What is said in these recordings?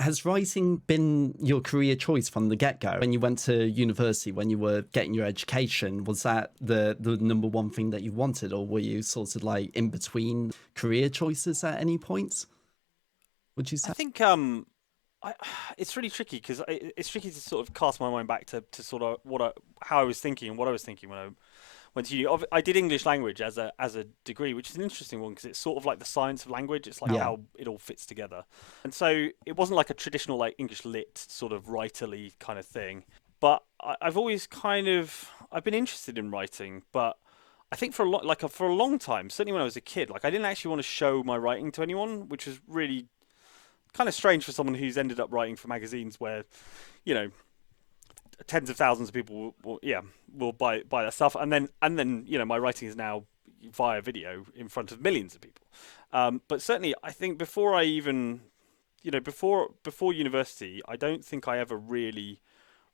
Has writing been your career choice from the get-go? When you went to university, when you were getting your education, was that the number one thing that you wanted, or were you sort of like in between career choices at any points, would you I say? think I, it's really tricky because it's tricky to sort of cast my mind back to sort of how I was thinking and what I was thinking when I went to uni. I did English language as a degree, which is an interesting one because it's sort of like the science of language. It's like Yeah. how it all fits together, and so it wasn't like a traditional like English lit sort of writerly kind of thing. But I've always I've been interested in writing, but I think for a long time, certainly when I was a kid, like I didn't actually want to show my writing to anyone, which was really kind of strange for someone who's ended up writing for magazines where, you know, tens of thousands of people will buy that stuff, and then my writing is now via video in front of millions of people. But certainly, I think before I even before university, I don't think I ever really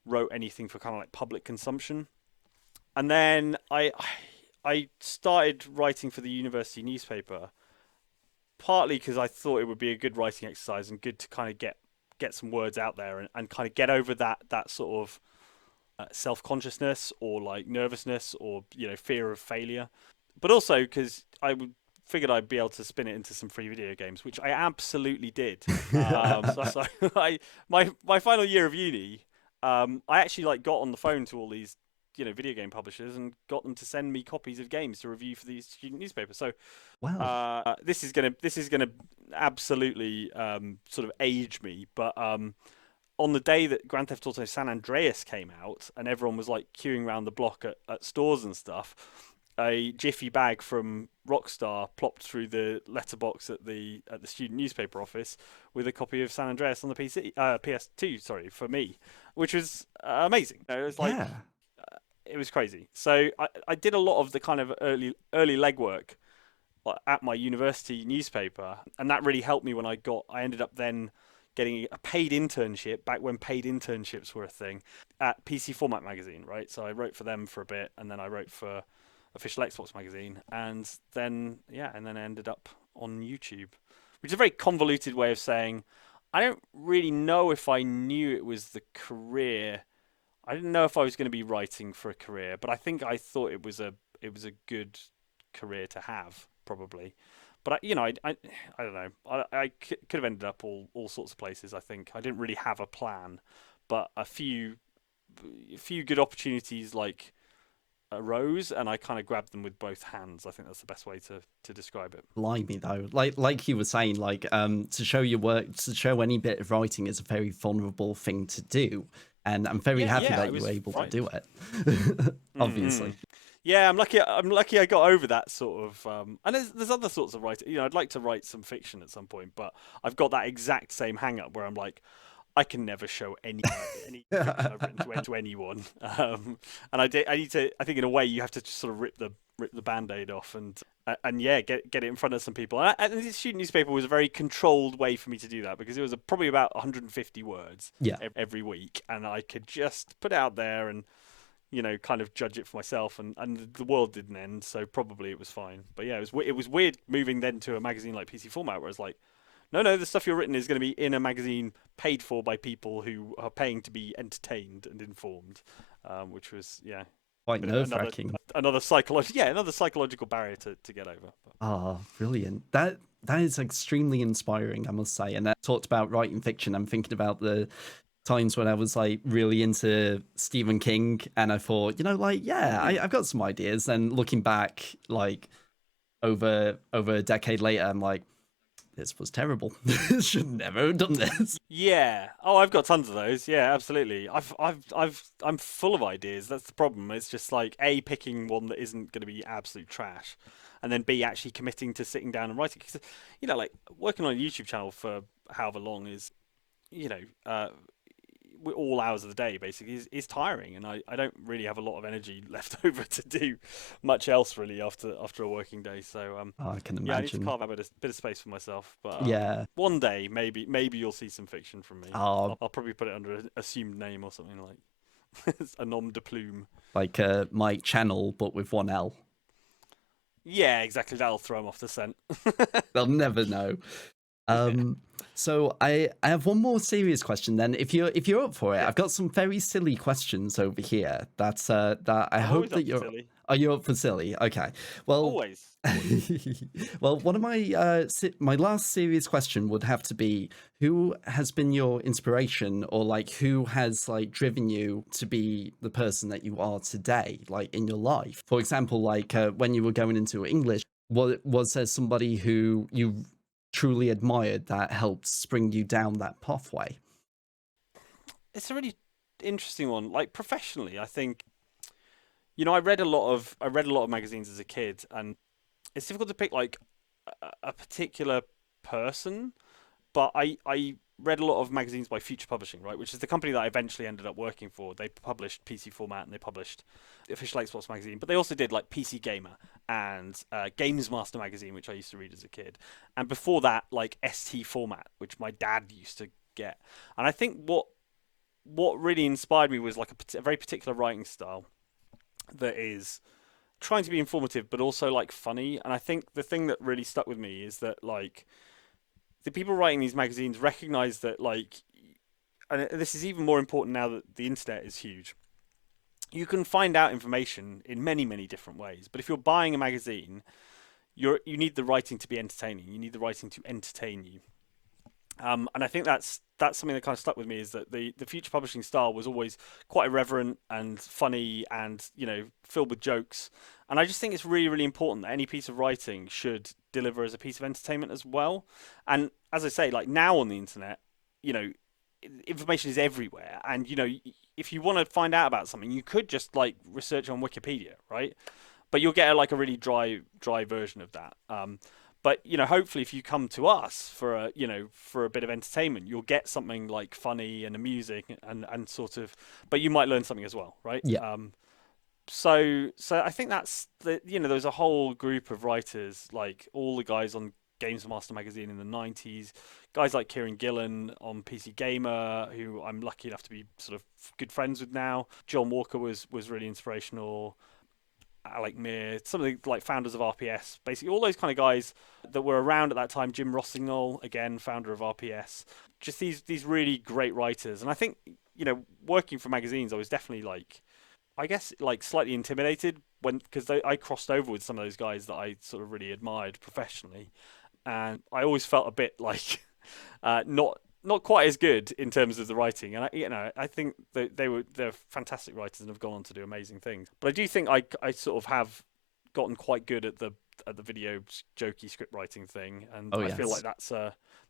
wrote anything for kind of like public consumption. And then I started writing for the university newspaper partly because I thought it would be a good writing exercise and good to kind of get some words out there and kind of get over that sort of self consciousness or like nervousness or fear of failure, but also because figured I'd be able to spin it into some free video games, which I absolutely did. So my final year of uni, I actually like got on the phone to all these video game publishers and got them to send me copies of games to review for these student newspapers. So Wow. this is gonna absolutely sort of age me, but on the day that Grand Theft Auto San Andreas came out and everyone was like queuing around the block at stores and stuff, a jiffy bag from Rockstar plopped through the letterbox at the student newspaper office with a copy of San Andreas on the PS2, sorry, for me, which was amazing. It was like Yeah. it was crazy. So I did a lot of the kind of early legwork at my university newspaper, and that really helped me when I ended up then getting a paid internship back when paid internships were a thing at PC Format magazine, right? So I wrote for them for a bit, and then I wrote for Official Xbox magazine, and then I ended up on YouTube, which is a very convoluted way of saying I don't really know if I knew it was the career. I didn't know if I was going to be writing for a career, but I think I thought it was a good career to have probably. But I don't know. I could have ended up all sorts of places. I think I didn't really have a plan, but a few good opportunities like arose, and I kind of grabbed them with both hands. I think that's the best way to describe it. Blimey though, like you were saying, like to show your work, to show any bit of writing is a very vulnerable thing to do, and I'm very Yeah, happy yeah, I that you was were able to do frightened. it. Mm-hmm. Obviously. Yeah, I'm lucky. I'm lucky I got over that sort of. And there's other sorts of writing. I'd like to write some fiction at some point, but I've got that exact same hang up where I'm like, I can never show any fiction I've written to anyone. And I need to. I think in a way you have to just sort of rip the band-aid off and yeah, get it in front of some people. And the student newspaper was a very controlled way for me to do that because it was probably about 150 words Yeah. every week, and I could just put it out there and kind of judge it for myself, and the world didn't end, so probably it was fine. But yeah, it was weird moving then to a magazine like PC Format, where it's like, no, the stuff you're written is going to be in a magazine paid for by people who are paying to be entertained and informed, which was Quite bit of nerve-wracking. another psychological barrier to get over. But, Oh, brilliant. That is extremely inspiring, I must say. And that talked about writing fiction. I'm thinking about the times when I was like really into Stephen King and I thought, like, yeah, mm, I've got some ideas. And looking back, like over a decade later, I'm like, this was terrible. Should never have done this. yeah. Oh, I've got tons of those. Yeah, absolutely. I'm full of ideas. That's the problem. It's just like A, picking one that isn't going to be absolute trash, and then B, actually committing to sitting down and writing. Because like working on a YouTube channel for however long is, you know, uh, all hours of the day basically is tiring, and I don't really have a lot of energy left over to do much else really after a working day. So Oh, I can yeah, I need to imagine. carve out a bit of space for myself. But Yeah. one day maybe you'll see some fiction from me. Oh, I'll probably put it under an assumed name or something like a nom de plume. like my channel, but with one L. Yeah, exactly. That'll throw them off the scent. They'll never know. Um, so I have one more serious question then. If you're up for it, Yeah, I've got some very silly questions over here. That I I'm hope always that up for you're. silly. Are you up for silly? Okay. Well, Always. well, one of my my last serious question would have to be who has been your inspiration, or like who has like driven you to be the person that you are today, like in your life. For example, like when you were going into English, was there somebody who you truly admired that helped spring you down that pathway? It's a really interesting one. Like professionally, I think I read a lot of magazines as a kid, and it's difficult to pick like a particular person. But I read a lot of magazines by Future Publishing, right, which is the company that I eventually ended up working for. They published PC Format and they published the official Xbox magazine, but they also did like PC Gamer and Games Master magazine, which I used to read as a kid. And before that, like ST Format, which my dad used to get. And I think what really inspired me was like a very particular writing style that is trying to be informative but also like funny. And I think the thing that really stuck with me is that like the people writing these magazines recognize that like, and this is even more important now that the internet is huge, you can find out information in many different ways, but if you're buying a magazine, you need the writing to be entertaining, you need the writing to entertain you. And I think that's something that kind of stuck with me, is that the future publishing style was always quite irreverent and funny and filled with jokes. And I just think it's really important that any piece of writing should deliver as a piece of entertainment as well. And as I say, like now on the internet, you know, information is everywhere, and if you want to find out about something, you could just like research on Wikipedia, right? But you'll get like a really dry version of that. But hopefully, if you come to us for a bit of entertainment, you'll get something like funny and amusing and sort of, but you might learn something as well, right? Yeah. So I think that's there's a whole group of writers, like all the guys on Games Master magazine in the 90s, guys like Kieran Gillen on PC Gamer, who I'm lucky enough to be sort of good friends with now. John Walker was really inspirational. Alec Meir, some of the like founders of RPS, basically all those kind of guys that were around at that time. Jim Rossignol, again, founder of RPS. Just these really great writers. And I think, working for magazines, I was definitely like, I guess like slightly intimidated because I crossed over with some of those guys that I sort of really admired professionally, and I always felt a bit like not quite as good in terms of the writing. And I think that they're fantastic writers and have gone on to do amazing things. But I do think I sort of have gotten quite good at the video jokey script writing thing, and Oh I feel like yes.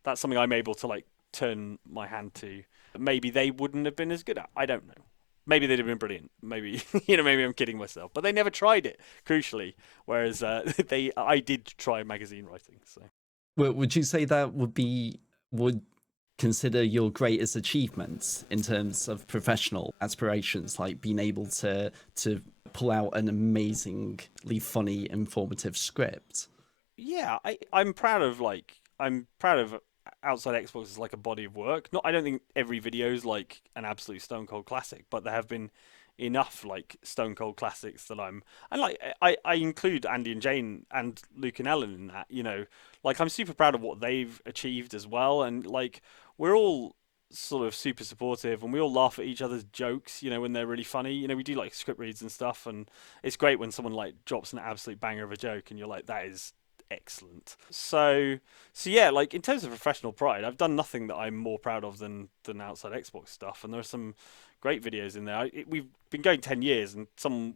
that's something I'm able to like turn my hand to. Maybe they wouldn't have been as good at. I don't know. Maybe they'd have been brilliant. Maybe maybe I'm kidding myself. But they never tried it. Crucially, whereas I did try magazine writing. So Would you say that would consider your greatest achievements in terms of professional aspirations, like being able to pull out an amazingly funny, informative script? yeah, I'm proud of Outside Xbox as like a body of work. Not I don't think every video is like an absolute stone cold classic, but there have been enough like stone cold classics that and like I include Andy and Jane and Luke and Ellen in that. Like I'm super proud of what they've achieved as well, and like we're all sort of super supportive and we all laugh at each other's jokes when they're really funny. We do like script reads and stuff, and it's great when someone like drops an absolute banger of a joke and you're like, that is excellent. So yeah, like in terms of professional pride, I've done nothing that I'm more proud of than Outside Xbox stuff, and there are some great videos in there. We've been going 10 years, and someone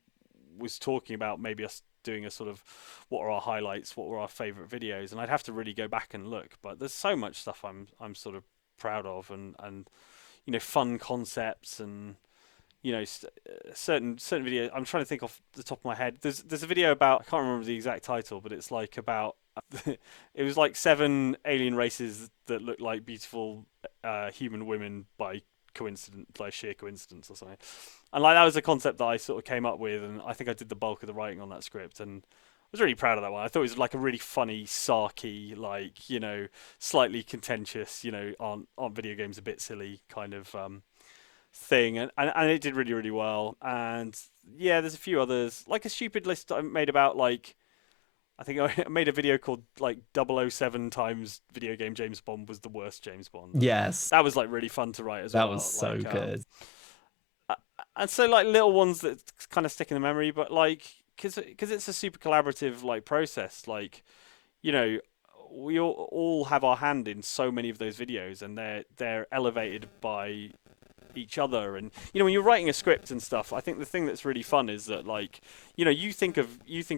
was talking about maybe us doing a sort of what are our highlights, what were our favorite videos, and I'd have to really go back and look. But there's so much stuff I'm sort of proud of, and fun concepts, and certain videos. I'm trying to think off the top of my head. There's a video about, I can't remember the exact title, but it's like about it was like 7 alien races that look like beautiful human women by coincidence, like sheer coincidence or something. And like that was a concept that I sort of came up with, and I think I did the bulk of the writing on that script, and I was really proud of that one. I thought it was like a really funny, sarky, like slightly contentious, aren't video games a bit silly kind of thing, and it did really well. And yeah, there's a few others, like a stupid list I made about like I think I made a video called like 007 times video game James Bond was the worst James Bond. Yes, That was like really fun to write as that well. was so Like, good. and so like little ones that kind of stick in the memory, but like because it's a super collaborative like process. Like, you know, we all have our hand in so many of those videos, and they're elevated by each other. And you know, when you're writing a script and stuff, I think the thing that's really fun is that, like, you know, you think of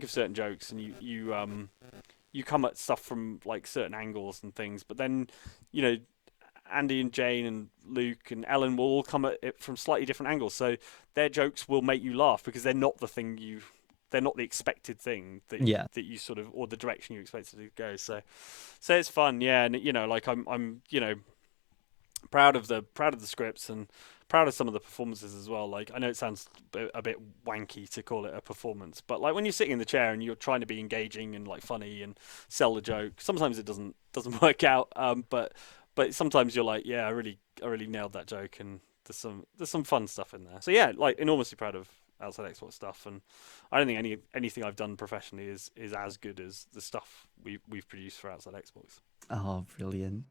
certain jokes, and you come at stuff from like certain angles and things, but then, you know, Andy and Jane and Luke and Ellen will all come at it from slightly different angles, so their jokes will make you laugh because they're not they're not the expected thing that you sort of, or the direction you expected to go. So it's fun, yeah. And you know, like I'm you know, proud of the scripts and proud of some of the performances as well. Like, I know it sounds a bit wanky to call it a performance, but like when you're sitting in the chair and you're trying to be engaging and like funny and sell the joke, sometimes it doesn't work out. But sometimes you're like, yeah, I really nailed that joke, and there's some fun stuff in there. So yeah, like enormously proud of Outside Xbox stuff, and I don't think anything I've done professionally is as good as the stuff we've produced for Outside Xbox. Oh, brilliant.